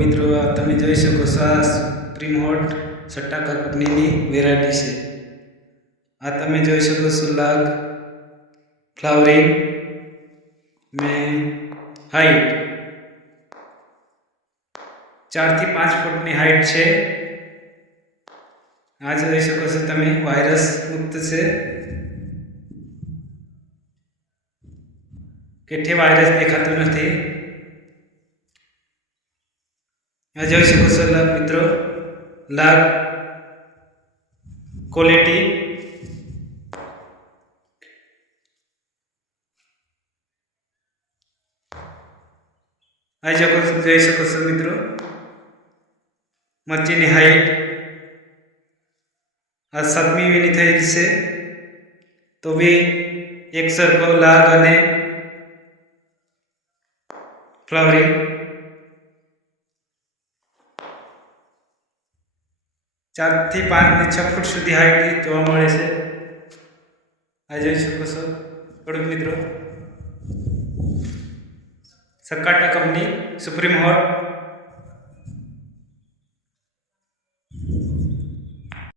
મિત્રો તમે જોઈ શકો છો આ સુપ્રીમ હોટ સટ્ટાકા કંપનીની વેરાયટી છે। આ તમે જોઈ શકો છો લાગ ફ્લાવરિંગ में हाइट 4 થી 5 ફૂટની હાइट છે। આ જોઈ શકો છો તમે વાયરસ મુક્ત છે। કેઠે વાયરસ દેખાતો નથી। આ જોઈ શકો છો મિત્રો લાગ ક્વોલિટી આ જોઈ શકો છો મિત્રો મરચીની હાઈટ આ 7મી વીણી થયેલી છે। તો બી એક સરખો લાગ અને ફ્લાવરિંગ 4 થી 5 ને 6 ફૂટ સુધી હાઈટ જોવા મળે છે। આ જોઈ શકો છો ખેડૂત મિત્રો સટ્ટાકા કંપની સુપ્રીમ હોટ